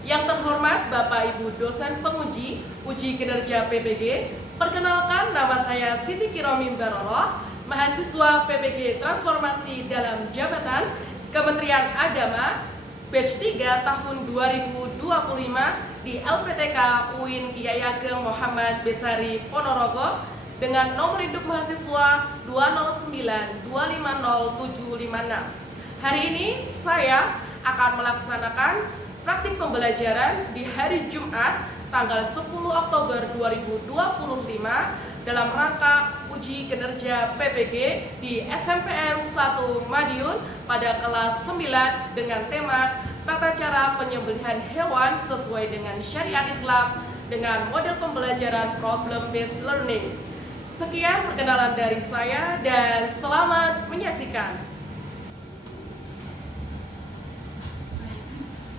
Yang terhormat Bapak Ibu dosen penguji uji kinerja PPG, perkenalkan nama saya Siti Kiromim Baroroh, mahasiswa PPG Transformasi dalam Jabatan Kementerian Agama, batch 3 tahun 2025 di LPTK UIN Kyai Ageng Muhammad Besari Ponorogo dengan nomor induk mahasiswa 209250756. Hari ini saya akan melaksanakan praktik pembelajaran di hari Jumat tanggal 10 Oktober 2025 dalam rangka uji kinerja PPG di SMPN 1 Madiun pada kelas 9 dengan tema tata cara penyembelihan hewan sesuai dengan syariat Islam dengan model pembelajaran problem based learning. Sekian perkenalan dari saya dan selamat menyaksikan.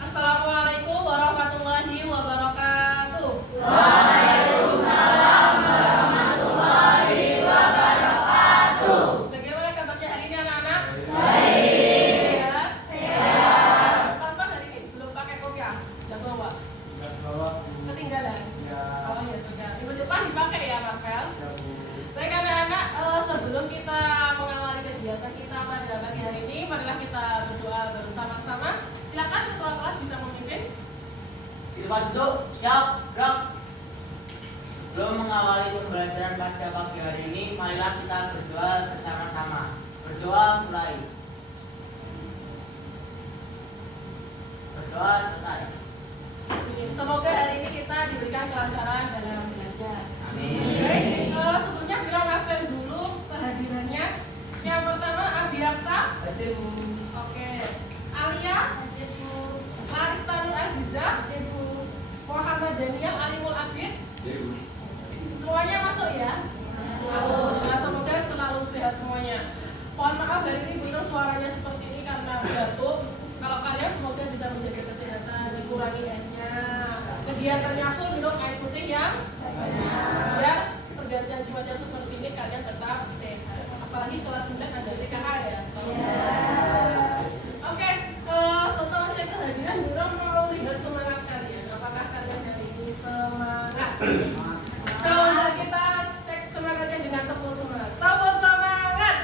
Assalamualaikum warahmatullahi wabarakatuh. Waalaikumsalam warahmatullahi wabarakatuh. Bagaimana kabarnya hari ini anak-anak? Baik. Sehat. Apa hari ini? Belum pakai kopiah? Sudah bawa? Sudah bawa, Bu. Ketinggalan? Ya. Oh ya sudah. Minggu depan dipakai ya, Rafael? Ya, Bu. Baik anak-anak, sebelum kita mengawali kegiatan kita pada pagi hari ini, marilah kita berdoa bersama-sama. Silakan ketua kelas bisa memimpin. Dibantu, siap, gerak. Sebelum mengawali pembelajaran pada pagi hari ini, marilah kita berdoa bersama-sama. Berdoa mulai. Berdoa selesai. Semoga hari ini kita diberikan kelancaran dalam belajar. Amin. Baik, sebelumnya bilang absen dulu kehadirannya. Yang pertama Abiaksa. Hadir, Bu. Oke. Alia. Larista Nur Aziza. Muhammad Daniel Alimul Abid. Semuanya masuk ya? Nah, semoga selalu sehat semuanya. Mohon maaf hari ini Bu Nur suaranya seperti ini karena batuk. Kalau kalian semoga bisa menjaga kesehatan, dikurangi esnya. Kegiatannya aku minum air putih yang banyak. Biar pergantian cuaca seperti ini kalian tetap sehat. Apalagi kelas 9 ada TKA ya. Oke, setelah saya kehadiran Bu Nur mau lihat semangat kalian. Apakah kalian hari ini semangat? Coba kita cek semangatnya dengan tepuk semangat. Tepuk semangat.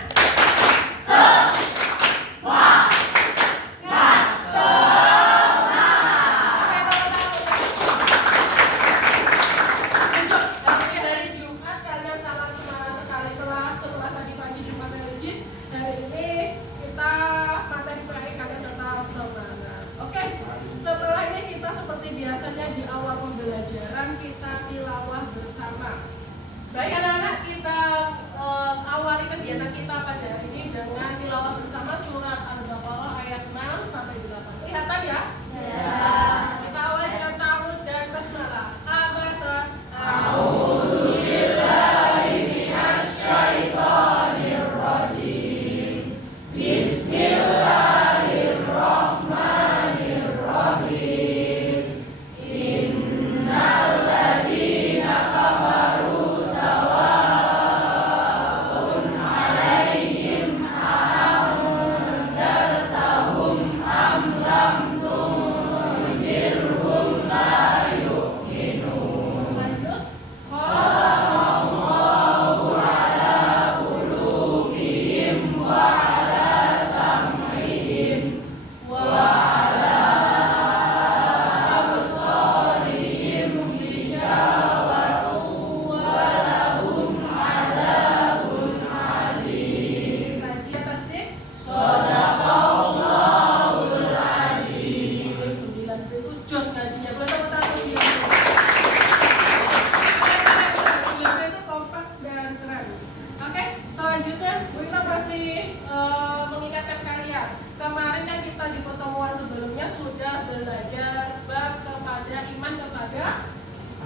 Biasanya di awal pembelajaran kita tilawah bersama. Baik anak-anak, kita awali kegiatan kita pada hari ini dengan tilawah bersama surat Al-Baqarah ayat 6 sampai 8. Kelihatan ya? Ya. Kita awali dengan ta'awudz dan basmalah. Abada.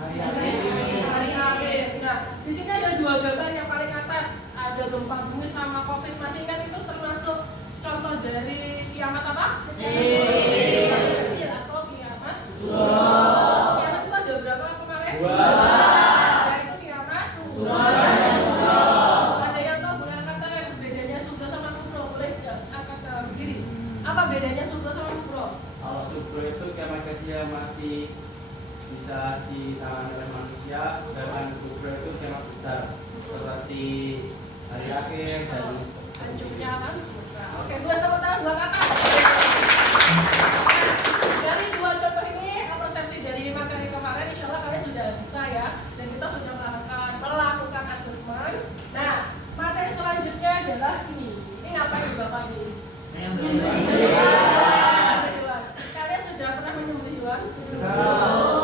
Hari akhir. Nah, di sini ada dua gambar yang paling atas, ada gempa bumi sama COVID. Masih ingat itu termasuk contoh dari kiamat apa? Kecil atau kiamat? Kiamat itu ada berapa kemarin? Ya, itu kiamat. Ada yang tahu boleh angkat tangan bedanya sugro sama kubro? Boleh angkat tangan berdiri. Apa bedanya sugro sama kubro? Kalau subro itu kemat kecil masih bisa ditangani oleh manusia, sedangkan kubra itu kemat besar seperti hari akhir dan hancurnya alam semesta. Oke, dua tepuk tangan, dua kata. Dari dua contoh ini, persepsi dari materi kemarin, insya Allah kalian sudah bisa ya, dan kita sudah melakukan asesmen. Nah, materi selanjutnya adalah ini. Ini ngapain nih Bapak ini? Kalian sudah pernah menyembelih hewan?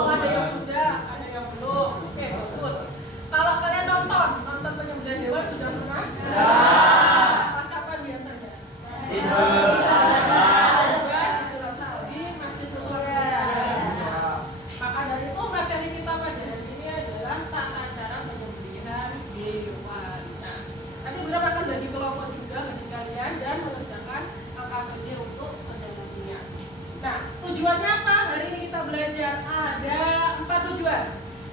Ada yang sudah, ada yang belum. Oke, bagus. Kalau kalian nonton penyembelihan hewan sudah pernah? Pas kapan biasanya? Di Masjid Rasulullah. Maka dari itu materi kita pada hari ini adalah tata cara penyembelihan hewan. Nah, nanti Bunda akan bagi kelompok juga bagi kalian dan mengerjakan KKBD untuk mendalaminya. Nah, tujuannya apa? Hari ini kita belajar ada 4 tujuan.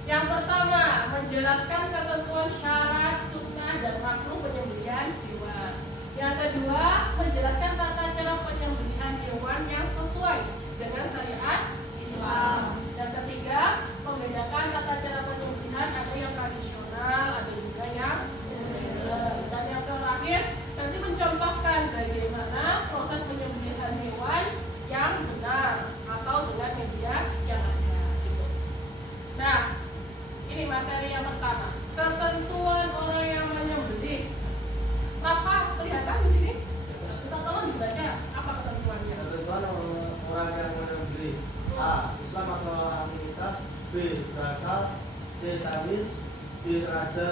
Yang pertama, menjelaskan ketentuan syarat, sunnah, dan makruh penyembelihan hewan. Yang kedua, menjelaskan tata cara penyembelihan hewan yang sesuai dengan syariat Islam. Yang ketiga, membedakan tata cara penyembelihan, ada yang tradisional, ada juga yang modern. Dan yang terakhir, nanti mencontohkan bagaimana proses penyembelihan hewan yang benar atau dengan media yang ada. Gitu. Nah, ini materi yang pertama, ketentuan orang yang menyembelih. Apa kelihatan di sini? Kita tolong dibaca apa ketentuannya. ketentuan orang yang menyembelih: A. Islam atau aktivitas, B. Berakal, C. Tamis, D. Sengaja,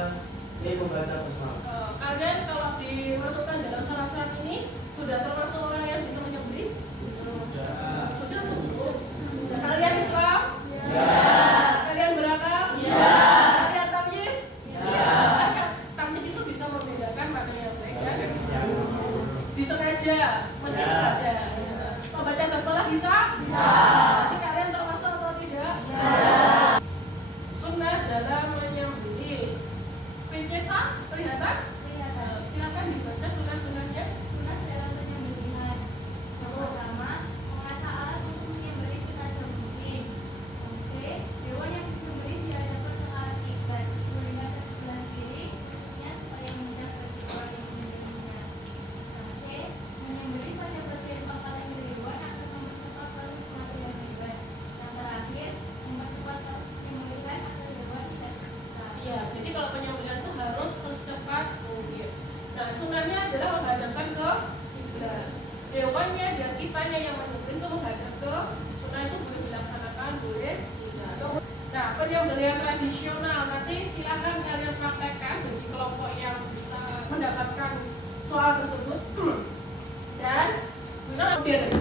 E. Membaca basmalah. Kalian kalau dimasukkan dalam syarat-syarat ini sudah termasuk orang yang bisa menyembelih? Sudah belum? Kalian Islam? Ya. Kalian berakal? Ya. Kalian tamis? Ya. Tamis itu bisa membedakan mana yang baik dan disengaja, mesti sengaja. Membaca basmalah bisa? Bisa. Jadi kalian termasuk atau tidak? Ya. Sunnah dalam menyembelih. Princesa kelihatan? Kelihatan. Silakan dibaca sunnah-sunnahnya. Sunnah dalam penyembelihan. Yang pertama, mengasah alat untuk menyembelih setajam mungkin. Oke, hewan yang disembelih dihadapkan ke arah kiblat, melihat ke sebelah kirinya supaya mudah bagi orang yang menyembelihnya. C. Menyembelih pada bagian pangkalan dari hewan akan mempercepat proses kematian hewan. Yang terakhir, mempercepat proses penyembelihan agar hewan tidak tersisa. Iya, jadi kalau penyembelihan itu harus secepat mungkin. Nah, sunnahnya adalah menghadapkan ke kiblat. Hewannya dan kitanya yang menyembelih itu menghadap ke sunnah, itu boleh dilaksanakan, boleh tidak. Nah, penyembelihan tradisional nanti silakan kalian praktekkan bagi kelompok yang bisa mendapatkan soal tersebut. Dan benar modern.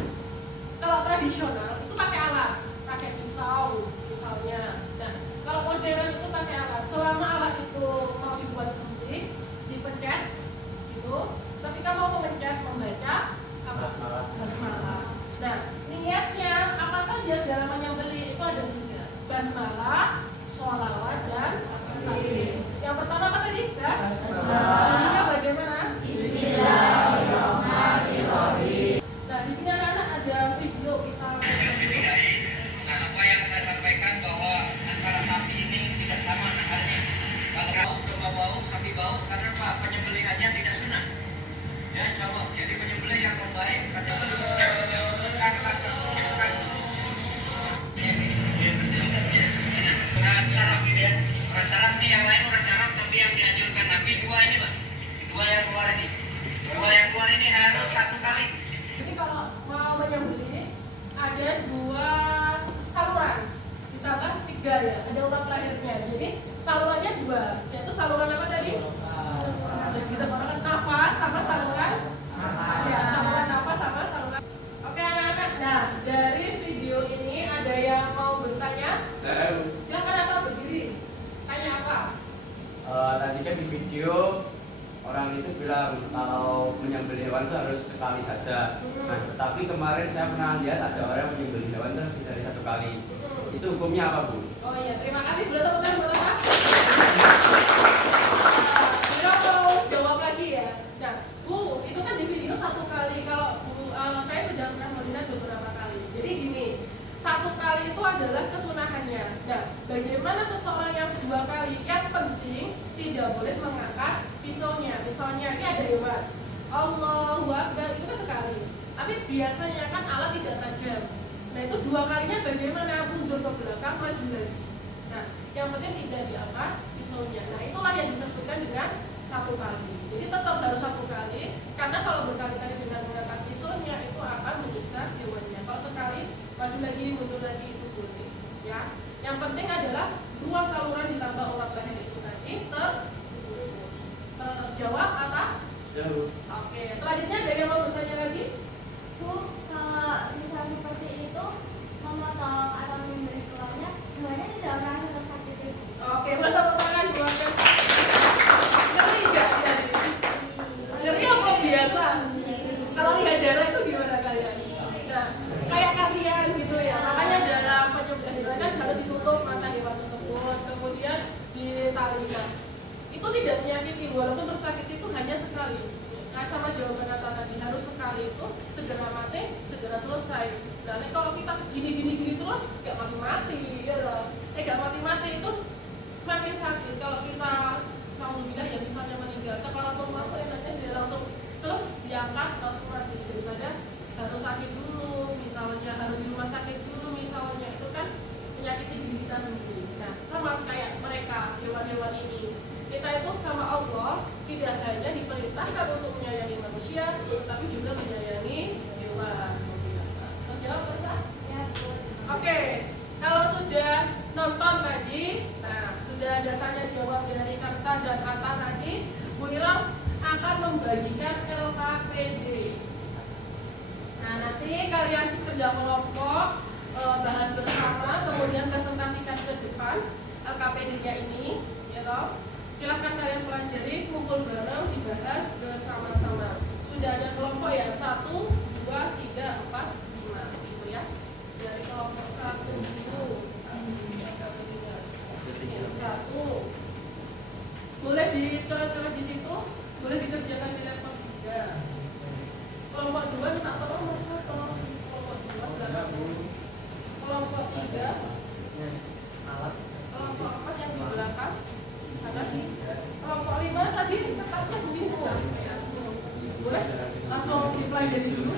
Kalau tradisional itu pakai alat, pakai pisau misalnya. Nah, kalau modern itu pakai alat. Selama alat itu mau dibuat sembelih, dipencet, gitu. Ketika mau memencet, membaca apa? Basmalah. Nah, niatnya apa saja dalam menyembelih itu ada 3: basmalah, sholawat, dan takbir. Yang pertama apa tadi? Bunyinya bagaimana? Bismillahirrahmanirrahim. Nah, di sini anak-anak ada video kita. Apa yang saya sampaikan bahwa antara sapi ini tidak sama nakalnya. Kalau domba bau, sapi bau, karena apa? Penyembelihannya tidak sunnah. Ya, insya Allah. Jadi penyembelih yang terbaik adalah orang saraf gitu ya. Orang saraf ini yang lain orang saraf, tapi yang dianjurkan Nabi 2 ini, Pak. 2 yang keluar ini. 2 yang keluar ini harus 1 kali. Jadi kalau mau menyembelih ada 2 saluran ditambah 3 ya, ada urat lahirnya. Jadi salurannya 2, yaitu saluran apa tadi? Kita bahkan nafas sama saluran. Ya, saluran nafas sama saluran. Oke anak-anak, nah dari video ini ada yang mau bertanya? Silakan atau berdiri. Tanya apa? Tadi kan di video orang itu bilang kalau menyembelih hewan itu harus sekali saja. Nah, tetapi kemarin saya pernah lihat ada orang yang menyembelih hewan itu lebih dari 1 kali. Itu hukumnya apa, Bu? Oh iya, terima kasih. Boleh tepuk tangan buat apa? Beliau mau jawab lagi ya. Nah, Bu, itu kan di video 1 kali. Kalau Bu, saya sudah pernah melihat beberapa kali. Jadi gini, 1 sekali itu adalah kesunahannya. Nah, bagaimana seseorang yang 2 kali? Yang penting tidak boleh mengangkat pisaunya. Misalnya ini ada hewan, Allahu Akbar, itu kan sekali. Tapi biasanya kan alat tidak tajam. Nah, itu 2 kalinya bagaimana? Mundur ke belakang, maju lagi. Nah, yang penting tidak diangkat pisaunya. Nah, itulah yang disebutkan dengan 1 kali. Jadi tetap harus 1 kali, karena kalau berkali-kali dengan mengangkat pisaunya itu akan menyiksa hewannya. Kalau sekali maju lagi, mundur lagi, itu boleh. Ya, yang penting adalah 2 saluran ditambah urat leher itu tadi terjawab atau? Jauh. Oke, selanjutnya ada yang mau bertanya lagi? Bu, kalau misal seperti itu memotong atau memberi keluarnya, hewannya tidak merasa tersakiti. Oke, boleh tepuk tangan buat ngeri nggak ya? Ngeri apa biasa? Kalau lihat darah itu gimana kalian? Nah, kayak kasihan gitu ya. Makanya dalam penyembelihan hewan kan harus ditutup mata hewan tersebut, kemudian ditalikan. Itu tidak menyakiti, walaupun tersakiti itu hanya sekali. Nah, sama jawaban kata tadi, harus sekali itu segera mati, segera selesai. Nah, kalau kita gini terus gak mati-mati, ya loh. Gak mati-mati itu semakin sakit. Kalau kita alhamdulillah ya misalnya meninggal, sekarang tuh enaknya dia langsung terus diangkat langsung mati, daripada harus sakit dulu, misalnya harus di rumah sakit dulu, misalnya itu kan menyakiti diri kita sendiri. Nah, sama kayak mereka hewan-hewan ini, kita itu sama Allah tidak hanya diperintahkan untuk menyayangi manusia, tapi juga menyayangi hewan. Terjawab kan? Ya, Bu. Oke, kalau sudah nonton tadi, nah sudah ada tanya jawab dari Kansa dan Atta tadi, Bu Ira akan membagikan LKPD. Nah, nanti kalian kerja kelompok, bahas bersama, kemudian presentasikan ke depan LKPD-nya ini, ya toh. Silahkan kalian pelajari, kumpul bareng, dibahas bersama-sama. Sudah ada kelompok ya, 1, 2, 3, 4, 5, gitu ya. Dari kelompok 1 dulu. 1. Boleh dicoret-coret di situ, boleh dikerjakan di level 3. Kelompok 2 minta tolong kelompok 2 belakang. Kelompok 3, kelompok 4 yang di belakang. Ada di kelompok 5 tadi kertasnya di sini. Boleh langsung dipelajari dulu.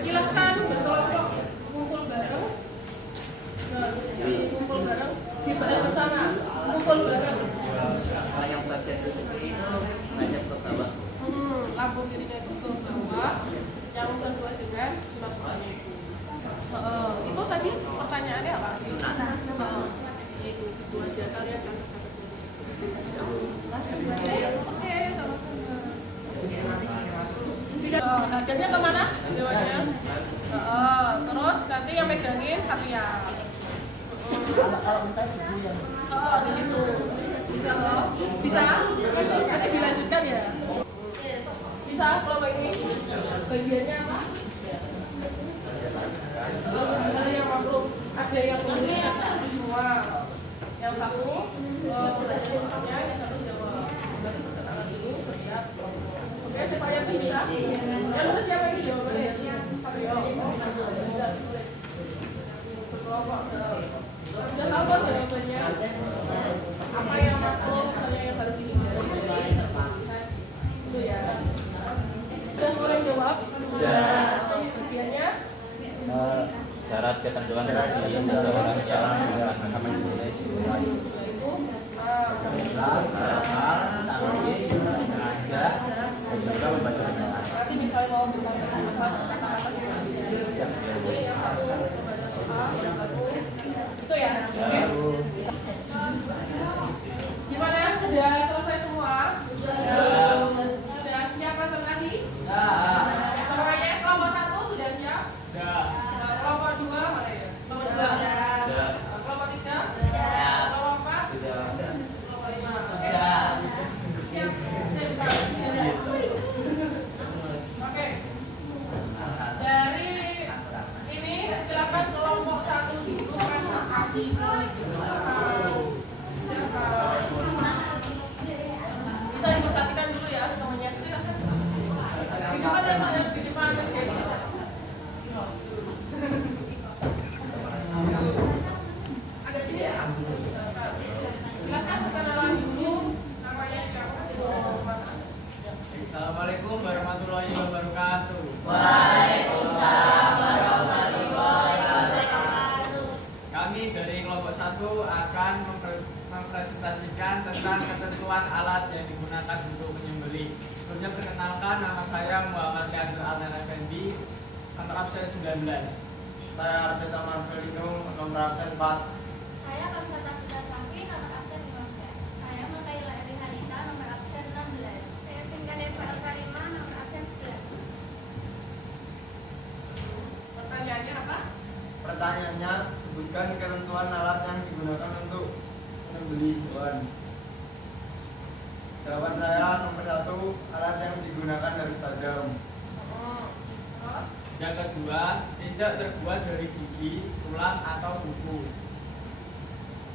Silahkan berkelompok kumpul bareng. Kumpul bareng, dibahas bersama. Kumpul bareng. Kalau yang bagian itu seperti itu ngajak ke bawah. Lampu kirinya itu ke bawah, yang sesuai dengan sunah. Itu tadi pertanyaannya apa? Itu aja kalian catat-catat dulu. Oke, sama-sama. Hadirnya kemana? Dewannya. Terus nanti yang megangin Satria. Di situ. Bisa? Nanti dilanjutkan ya. Bisa kalau ini bagiannya apa? Ada yang makhluk, ada yang tulis semua. Yang satu pertanyaannya, yang satu jawab. Berarti perkenalan dulu setiap. Oke, siapa yang bisa? Yang itu siapa yang jawabannya ya? Berkelompok. Sudah tahu kan jawabannya? Apa yang makhluk, misalnya yang harus dihindari? Itu ya. Sudah mulai jawab? Sudah. Bagiannya? Syarat ketentuan dari seseorang dengan agama jenis juga membaca nanti misalnya mau kata-kata itu ya. Gimana? Sudah selesai semua? Sudah siap presentasi? Semuanya kelompok 1 sudah siap? Kelompok 2 mana ya? Kelompok 2. Kelompok 3? Kelompok 4? Kelompok 5. Oke. Siap. Saya bisa. Oke. Dari ini silakan kelompok 1 dulu presentasi ke bisa diperhatikan dulu ya semuanya. Silakan. Di depan ya, Pak, ya. Di depan aja. mempresentasikan tentang ketentuan alat yang digunakan untuk menyembelih. Sebelumnya perkenalkan, nama saya Muhammad Leandro Alnan Effendi, nomor absen 19. Saya Arbeta Marvelino, nomor absen 4. Saya Kamsata Putrasaki, nomor absen 15. Saya Makaila Eri Harita, nomor absen 16. Saya Tingkat Eva Al-Karimah, nomor absen 11. Pertanyaannya apa? Pertanyaannya, sebutkan ketentuan alat yang digunakan untuk menyembelih hewan. Jawaban saya nomor 1, alat yang digunakan harus tajam. Terus? Yang kedua, tidak terbuat dari gigi, tulang atau kuku.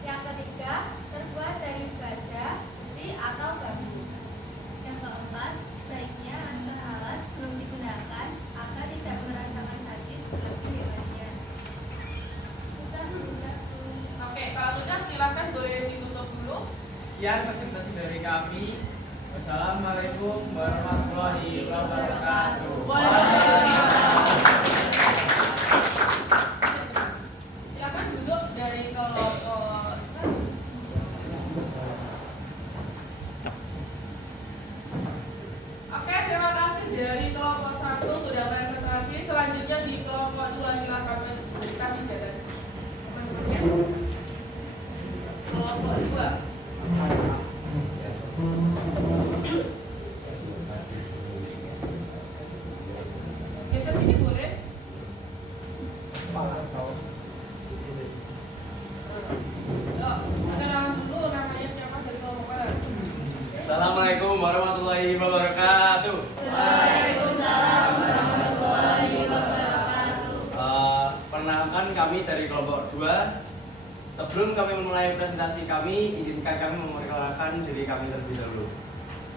Yang ketiga, terbuat dari baja, besi, atau bambu. Yang keempat, sebaiknya ansur alat sebelum digunakan agar tidak merasakan sakit bagi hewannya. Sudah. Oke, kalau sudah silakan boleh ditutup dulu. Sekian presentasi dari kami. Wassalamualaikum warahmatullahi wabarakatuh. Silakan duduk dari kelompok 1. Oke, terima kasih dari kelompok 1 sudah presentasi. Selanjutnya di kelompok 2 silakan kasih jalan. Kelompok 2. Geser sini boleh? Ada dulu namanya siapa dari kelompok mana? Assalamualaikum warahmatullahi wabarakatuh. Waalaikumsalam warahmatullahi wabarakatuh. Perkenalkan kami dari kelompok 2. Sebelum kami memulai presentasi kami, izinkan kami memperkenalkan diri kami terlebih dahulu.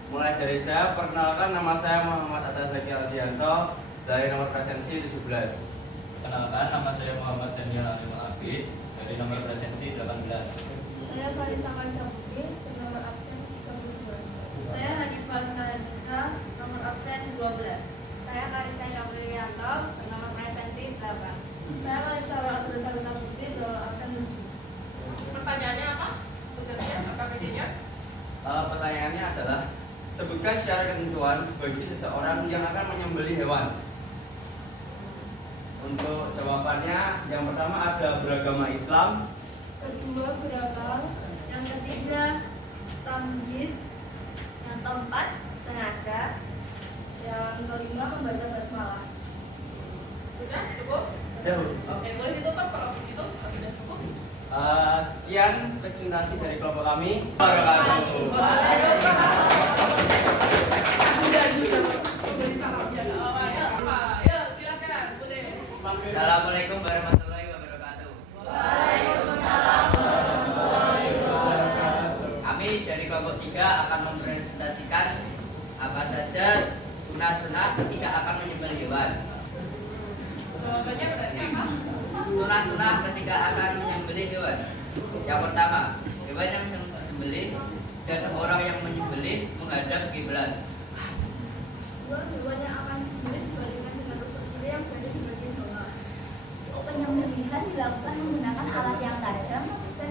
Mulai dari saya, perkenalkan nama saya Muhammad Atta Zaki Aldianto dari nomor presensi 17. Kenalkan, nama saya Muhammad Daniel Alimul Abid dari nomor presensi 18. Saya Farisa Kaisa Putri, nomor absen 32. Saya Hanifah Nisa, nomor absen 12. Saya Karisa Gabrielianto, nomor presensi 8. Saya Kalista Asri Salita Putri, nomor absen 7. Pertanyaannya apa? Tugasnya apa bedanya? Pertanyaannya adalah, sebutkan syarat ketentuan bagi seseorang yang akan menyembelih hewan. Untuk jawabannya, yang pertama ada beragama Islam, Kedua berakal. Yang ketiga tamyiz. Yang keempat sengaja. Yang kelima membaca basmalah. Sudah cukup? jauh. Oke, boleh ditutup kalau begitu. Sudah cukup. Sekian presentasi dari kelompok kami. Wabarakatuh. Assalamualaikum warahmatullahi wabarakatuh. Kami dari kelompok 3 akan mempresentasikan apa saja sunah-sunah ketika akan menyembelih hewan. Jawabannya berarti apa? Sunah-sunah ketika akan menyembelih hewan. Yang pertama, hewan yang disembelih dan orang yang menyembelih menghadap kiblat. Dua, hewan yang akan disembelih dibandingkan dengan rusuk kiri yang berada di bagian bawah. Penyembelihan dilakukan menggunakan alat yang tajam dan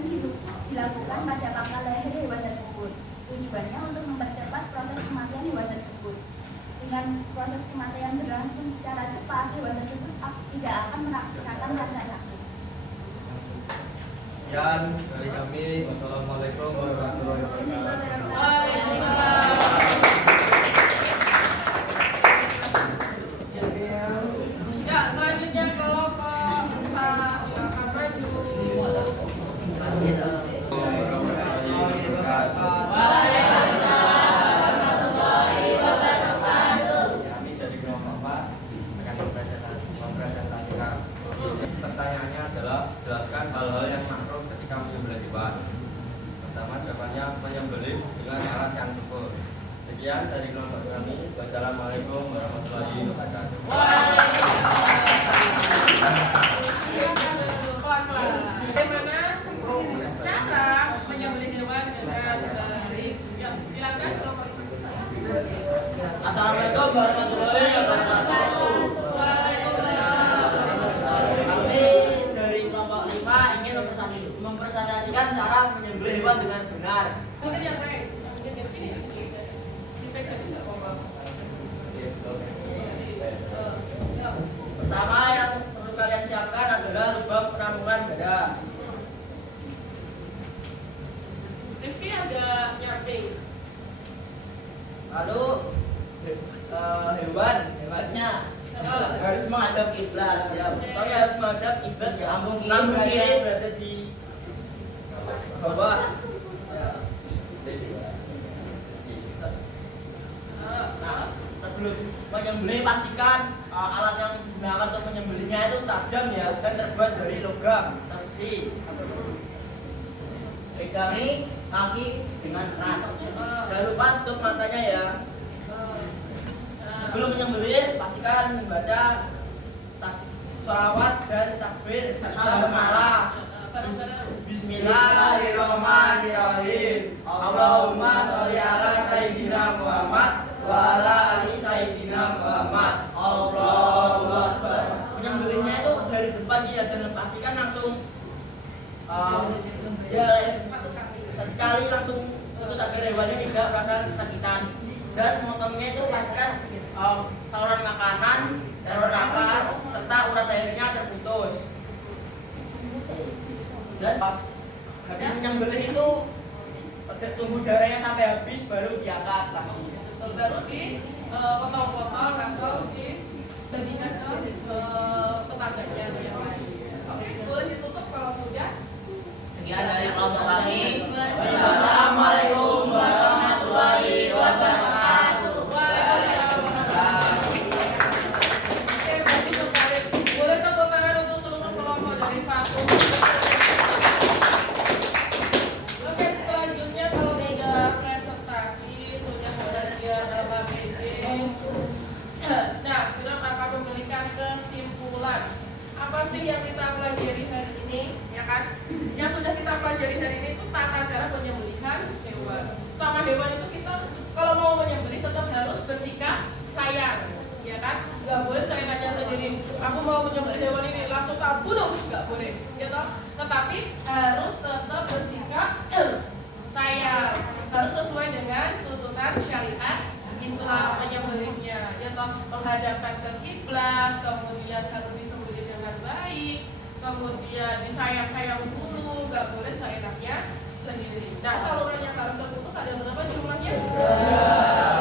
dilakukan pada pangkal leher hewan tersebut. Tujuannya untuk mempercepat proses kematian hewan tersebut. Dengan proses kematian berlangsung secara cepat, hewan tersebut tidak akan merasakan rasa sakit. Sekian dari kami. Wassalamualaikum warahmatullahi wabarakatuh. Waalaikumsalam. Ya, selanjutnya kelompok 4 silakan maju. Kami dari kelompok 4 akan mempresentasikan. Pertanyaannya adalah, jelaskan hal-hal yang makruh ketika menyembelih hewan. Pertama, jawabannya menyembelih dengan alat yang cukup. Sekian dari kelompok kami. Wassalamualaikum warahmatullahi wabarakatuh. Silakan dulu, pelan-pelan. Bagaimana cara menyembelih hewan dengan baik? Ya, silakan kelompok 5. Assalamualaikum warahmatullahi wabarakatuh. Kami dari kelompok 5 ingin mempresentasikan cara menyembelih hewan. hewan dengan benar. Mungkin yang lain, mungkin yang sini, dipegang tidak apa-apa. Pertama yang perlu kalian siapkan adalah lubang penampungan dada. Rifki ada nyamping. Lalu hewannya Harus menghadap kiblat. ya, pokoknya harus menghadap kiblat ya. Lambung kiri berada di bawah. Ya. Nah, sebelum menyembelih pastikan alat yang digunakan untuk menyembelihnya itu tajam ya dan terbuat dari logam atau besi. Pegangi kaki dengan erat. Jangan lupa tutup matanya ya. Sebelum menyembelih pastikan membaca sholawat dan takbir serta basmalah. Bismillahirrahmanirrahim. Allahumma sholli ala sayyidina Muhammad wa ala ali sayyidina Muhammad. Allahu Akbar. Menyembelihnya itu dari depan dia dan pastikan langsung ya sekali langsung putus agar hewannya tidak merasakan kesakitan. Dan memotongnya itu pastikan saluran makanan, saluran nafas, serta urat airnya terputus. Dan habis menyembelih itu tunggu darahnya sampai habis baru diangkat lagi. Baru di potong-potong atau dibagikan ke tetangganya atau yang lain. Oke, boleh ditutup kalau sudah. Sekian dari kelompok kami. Wassalamualaikum warahmatullahi wabarakatuh. Waalaikumsalam warahmatullahi wabarakatuh. Oke, berarti kembali. Boleh tepuk tangan untuk seluruh kelompok dari satu. Oke, selanjutnya kalau sudah presentasi, sudah belajar dalam meeting, nah, kita akan memberikan kesimpulan. Apa sih yang kita pelajari hari ini, ya kan? Yang sudah kita pelajari hari ini itu tata cara penyembelihan hewan. Sama hewan itu kita kalau mau menyembelih tetap harus bersikap sayang, ya kan? Gak boleh seenaknya sendiri. Aku mau menyembelih hewan ini langsung tak bunuh, gak boleh, gitu. Tetapi harus tetap bersikap sayang. Harus sesuai dengan tuntunan syariat Islam menyembelihnya, gitu. Menghadapkan ke kiblat, kemudian harus disembelih dengan baik, kemudian disayang-sayang dulu, gak boleh seenaknya sendiri. Nah, saluran yang harus terputus ada berapa jumlahnya?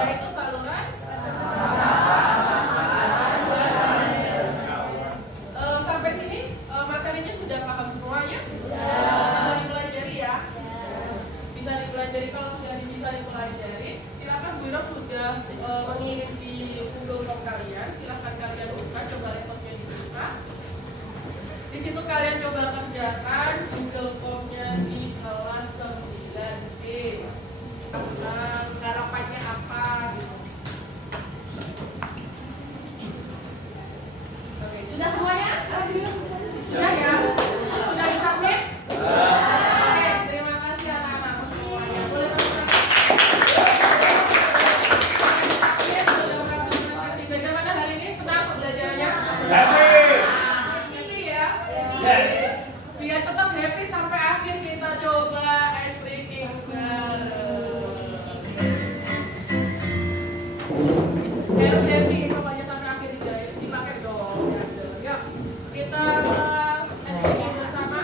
Yaitu saluran sampai sini materinya sudah paham semuanya? Bisa dipelajari ya? Bisa dipelajari. Kalau sudah bisa dipelajari, silakan Bu Ira sudah mengirim di Google Form kalian. Silakan kalian buka, coba laptopnya dibuka. Di situ kalian coba kerjakan Google Form-nya di kelas 9D. Harapannya apa gitu. Oke, sudah semuanya? Sudah ya? Sudah disubmit? Oke, terima kasih anak-anakku semuanya. Boleh terima kasih. Bagaimana hari ini? Senang belajarnya? Happy ya? Yes. Biar tetap happy sampai akhir kita coba ice breaking bareng. Harus happy pokoknya sampai akhir dipakai dong. Yuk, kita ice breaking bersama.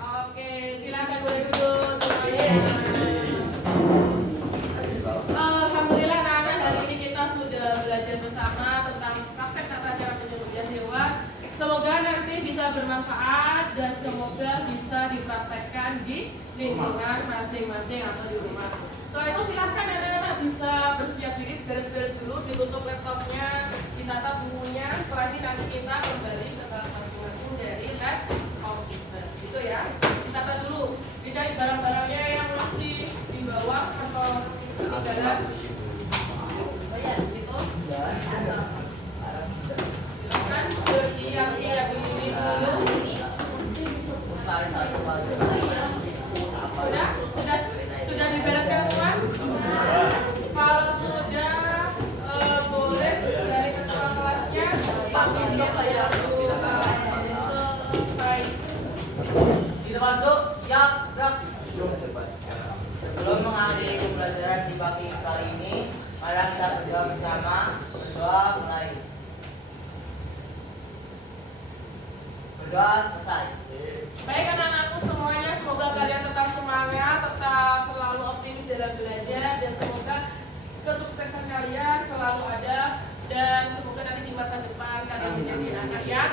Oke, silakan boleh duduk semuanya. Alhamdulillah anak-anak, hari ini kita sudah belajar bersama tentang praktek tata cara penyembelihan hewan. Semoga nanti bisa bermanfaat dan semoga bisa dipraktekkan di lingkungan masing-masing atau di rumah. Setelah itu silahkan anak-anak bisa bersiap diri, beres-beres dulu, ditutup laptopnya, ditata bukunya. Setelah ini nanti kita kembali ke kelas masing-masing dari lab komputer. Gitu ya. Ditata dulu, dicari barang-barangnya yang masih di bawah atau ketinggalan. Oh ya, gitu. Silakan bersiap-siap diri dulu. Sudah dibereskan semua? Kalau sudah boleh dari ketua kelasnya Pak Bintang selesai. Di tempat duduk, siap, gerak. Sebelum mengakhiri pembelajaran di pagi kali ini, mari kita berdoa bersama. Berdoa mulai. Berdoa selesai. Baik anak-anakku semuanya, semoga kalian tetap semangat, tetap selalu optimis dalam belajar, dan semoga kesuksesan kalian selalu ada, dan semoga nanti di masa depan kalian menjadi anak yang